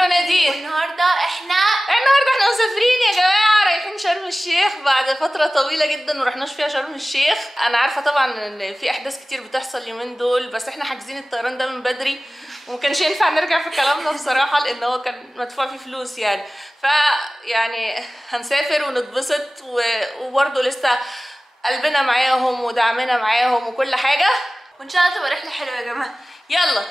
نور ونادين. والنهارده احنا مسافرين يا جماعه، رايحين شرم الشيخ بعد فتره طويله جدا ما رحناش فيها شرم الشيخ. انا عارفه طبعا ان في احداث كتير بتحصل اليومين دول، بس احنا حاجزين الطيران ده من بدري وما كانش ينفع نرجع في كلامنا بصراحه، لان هو كان مدفوع فيه فلوس يعني. يعني هنسافر ونتبسط وبرده لسه قلبنا معاهم ودعمنا معاهم وكل حاجه، وان شاء الله تبقى رحله حلوه يا جماعه.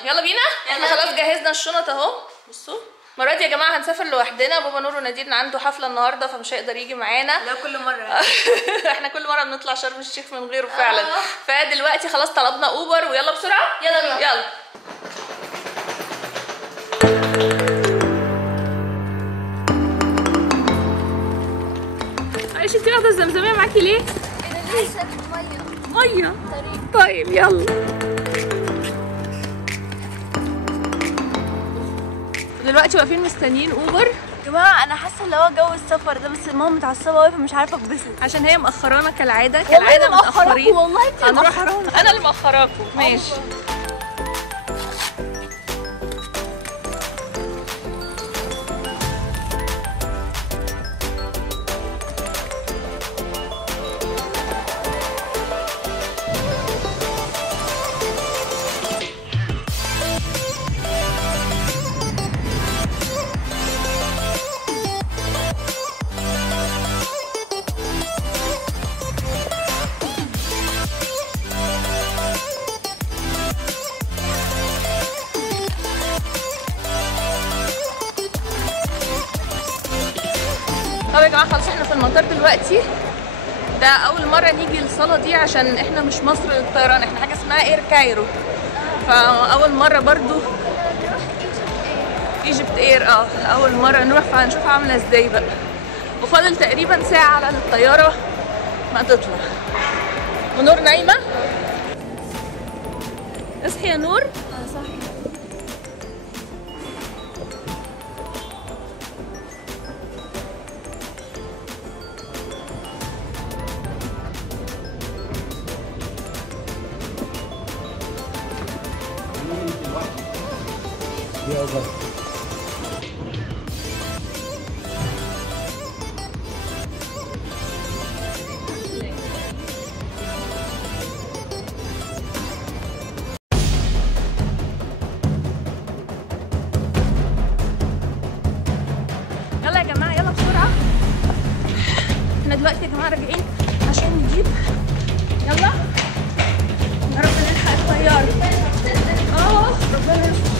يلا بينا. احنا خلاص جهزنا الشنط اهو. بصوا المره دي يا جماعه هنسافر لوحدنا. بابا نور ونادين عنده حفله النهارده فمش هيقدر يجي معانا. لا كل مره احنا كل مره بنطلع شرم الشيخ من غيره فعلا. فدلوقتي خلاص طلبنا اوبر ويلا بسرعه. يلا بينا. يلا معلش انتي واخده الزمزميه معاكي ليه؟ ميه طيب يلا. دلوقتي واقفين مستنيين اوبر. يا جماعه انا حاسه اللي هو جو السفر ده، بس ماما متعصبه قوي فمش عارفه اتبسط عشان هي مأخرانا كالعاده متاخرين. والله انت هنروح. انا اللي مأخراكم. ماشي. طب يا جماعه خلاص احنا في المطار دلوقتي. ده اول مره نيجي الصاله دي عشان احنا مش مصر للطيران، احنا حاجه اسمها اير كايرو، فاول مره برضو ايجيبت اير. اول مره نروح، فهنشوفها عامله ازاي بقى. وفاضل تقريبا ساعه على الطياره ما تطلع. ونور نايمه. اصحي يا نور. صحي. يلا يا جماعه يلا بسرعه. احنا دلوقتي يا جماعه راجعين عشان نجيب. يلا يا رب نلحق الطياره. ربنا يستر.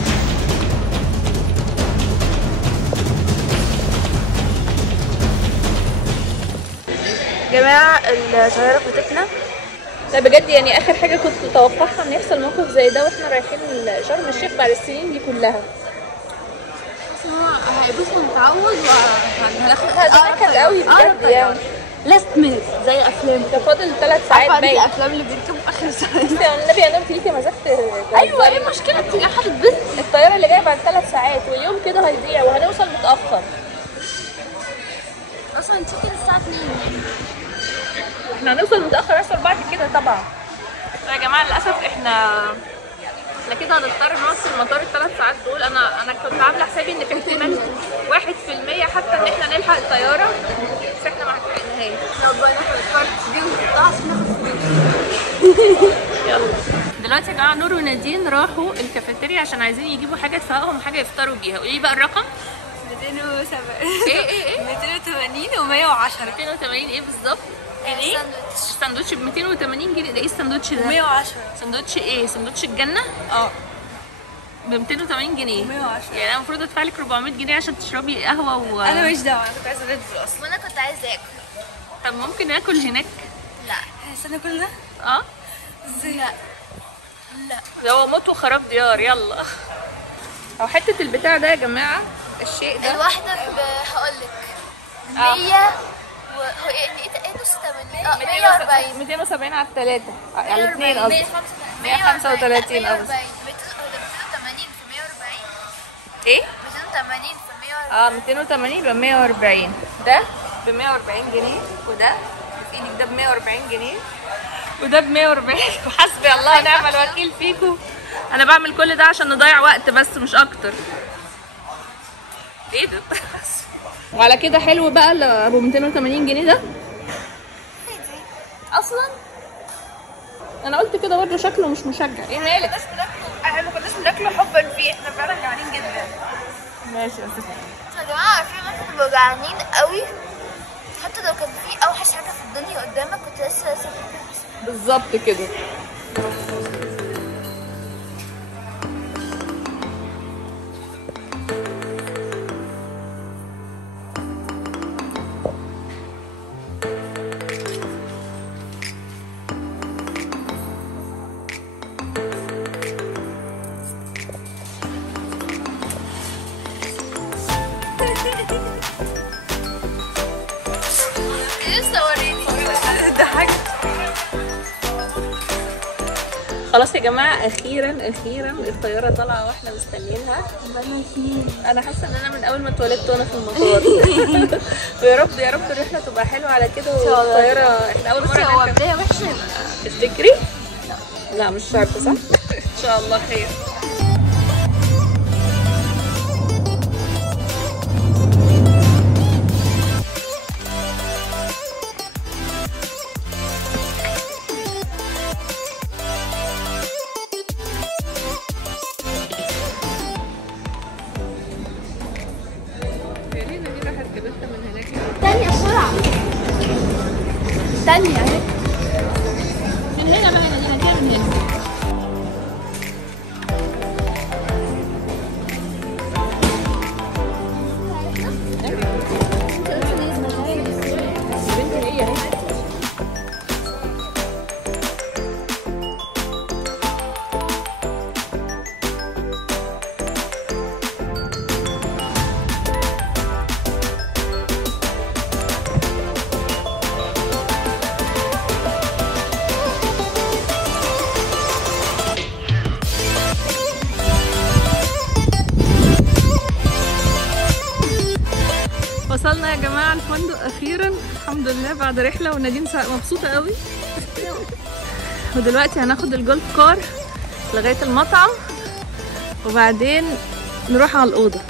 جماعه الطياره فاتتنا. لا بجد يعني اخر حاجه كنت متوقعها ان يحصل موقف زي ده واحنا رايحين شرم الشيخ بعد السنين دي كلها. هيبص متعود وهناخد هنكد قوي بجد يعني. لاست مينت زي افلام. ده فاضل 3 ساعات باين. الافلام اللي بيركبوا في اخر ساعه. النبي يا نور فيكي مزاجت. ايوه ايه المشكله؟ انت هتتبسط. الطياره اللي جايه بعد 3 ساعات واليوم كده هيضيع وهنوصل متاخر. اصلا انت الساعه 2 يعني. احنا هنوصل متاخر اكتر بعد كده طبعا. يا جماعه للاسف احنا كده هنضطر نقعد في المطار ال3 ساعات دول. انا كنت عامله حسابي ان في احتمال 1% حتى ان احنا نلحق الطياره، بس احنا ما لحقناهاش. لو بقى ناخد الكارت دي ونحطها عشان ناخد فلوس. يلا دلوقتي يا جماعه نور ونادين راحوا الكافيتيريا عشان عايزين يجيبوا حاجه تفوقهم وحاجه يفطروا بيها. قولي بقى الرقم. 270. ايه 280 و110. 280 ايه بالظبط؟ جنيه؟ الساندوتش ب 280 جنيه. ده ايه الساندوتش ده؟ 110. ساندوتش ايه؟ ساندوتش الجنه؟ ب 280 جنيه. 110. يعني انا المفروض ادفع لك 400 جنيه عشان تشربي قهوه انا ماليش دعوه، انا كنت عايزه ريد بول اصلا. وانا كنت عايزه اكل. طب ممكن ناكل هناك؟ لا استنى كل ده؟ ازاي؟ لا ده هو موت وخراب ديار. يلا او حته البتاع ده يا جماعه، الشيء ده الواحده هقول لك 100 ايه نص 80 140 270 على الثلاثه على الاثنين قصدي 135 قصدي 280 في 140. ايه 280 في 140. 280 ب 140. ده ب 140 جنيه وده في ايدك ده ب 140 جنيه وده ب 140. وحسبي الله ونعم الوكيل فيكم. انا بعمل كل ده عشان نضيع وقت بس مش اكتر. ايه ده؟ وعلى كده حلو بقى ابو 280 جنيه ده اصلا. انا قلت كده برضه شكله مش مشجع. ايه مالك؟ احنا ما كناش بناكله حبا فيه، احنا فعلا جعانين جدا. ماشي يا ستي. يا جماعه عارفين لما كنتوا جعانين قوي حتى لو كان في اوحش حاجه في الدنيا قدامك كنت لسه بالظبط كده. لسه وريني ده حاجه. خلاص يا جماعه، اخيرا الطياره طالعه واحنا مستنيينها. انا حاسه ان انا من اول ما اتولدت وانا في المطار. ويا رب يا رب الرحله تبقى حلوه على كده، والطياره احنا اول مره هو بدايه وحشه. تفتكري؟ لا مش شرط صح؟ ان شاء الله خير. تانية بسرعة. تانية اهي. من هنا بقى، هنا دي من هنا. وصلنا يا جماعه الفندق اخيرا الحمد لله بعد رحله، ونادين مبسوطه قوي. ودلوقتي هناخد الجولف كار لغايه المطعم وبعدين نروح على الاوضه.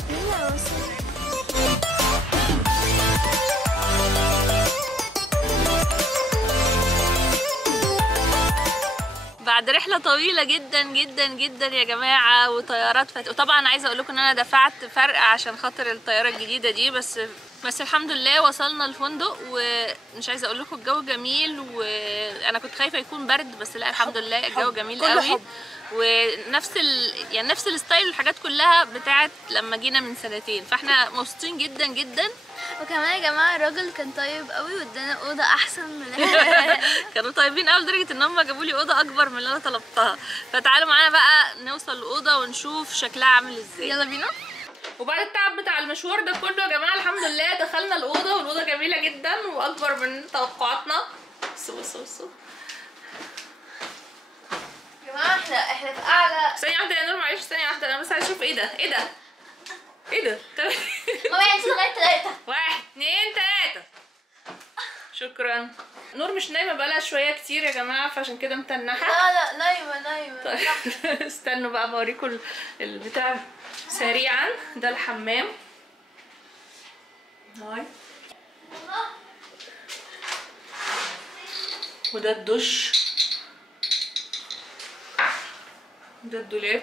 بعد رحله طويله جدا جدا جدا يا جماعه، وطيارات وطبعا عايزه اقول لكم ان انا دفعت فرق عشان خاطر الطياره الجديده دي، بس الحمد لله وصلنا الفندق. ومش عايزه اقول لكم الجو جميل، وانا كنت خايفه يكون برد بس لا الحمد لله الجو جميل قوي. ونفس يعني نفس الستايل والحاجات كلها بتاعت لما جينا من سنتين، فاحنا مبسوطين جدا جدا. وكمان يا جماعة الراجل كان طيب قوي وادانا أوضة أحسن من كانوا طيبين قوي لدرجة ان هم جابوا لي أوضة أكبر من اللي أنا طلبتها. فتعالوا معانا بقى نوصل الأوضة ونشوف شكلها عامل ازاي. يلا بينا. وبعد التعب بتاع المشوار ده كله يا جماعة الحمد لله دخلنا الأوضة، والأوضة جميلة جدا وأكبر من توقعاتنا. بصوا يا جماعة احنا في أعلى. ثانية واحدة يا نور معلش، ثانية واحدة أنا بس عايزة أشوف ايه ده. ماما انت لغاية 3. 1 2 3. شكرا. نور مش نايمة بقالها شوية كتير يا جماعة، فعشان كده متنحة. لا نايمة. طيب استنوا بقى بوريكم البتاع سريعا. ده الحمام هاي، وده الدش، ده الدولاب.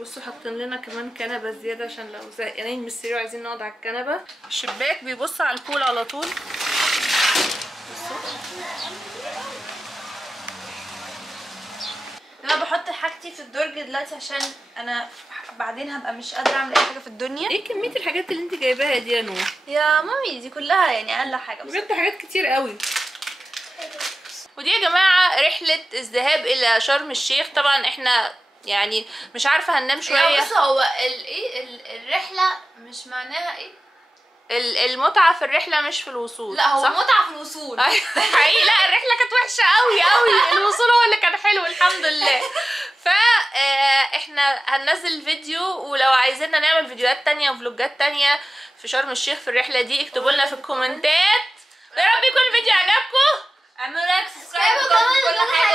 بصوا حاطين لنا كمان كنبه زياده عشان لو زهقانين من السرير وعايزين نقعد على الكنبه. الشباك بيبص على البول على طول. بصوا انا بحط حاجتي في الدرج دلوقتي عشان انا بعدين هبقى مش قادره اعمل اي حاجه في الدنيا. ايه كميه الحاجات اللي انت جايباها دي يا نور؟ يا مامي دي كلها يعني اقل حاجه بجد حاجات كتير قوي. ودي يا جماعه رحله الذهاب الى شرم الشيخ. طبعا احنا يعني مش عارفه هننام شويه. بص هو الرحله مش معناها ايه؟ المتعه في الرحله مش في الوصول. لا هو صح؟ متعه في الوصول. حقيقي لا الرحله كانت وحشه قوي الوصول هو اللي كان حلو الحمد لله. فاحنا هننزل فيديو، ولو عايزيننا نعمل فيديوهات تانية وفلوجات تانية في شرم الشيخ في الرحله دي اكتبوا لنا في الكومنتات. يا رب يكون الفيديو عجبكم. اعملوا لايك سبسكرايب وكل حاجه.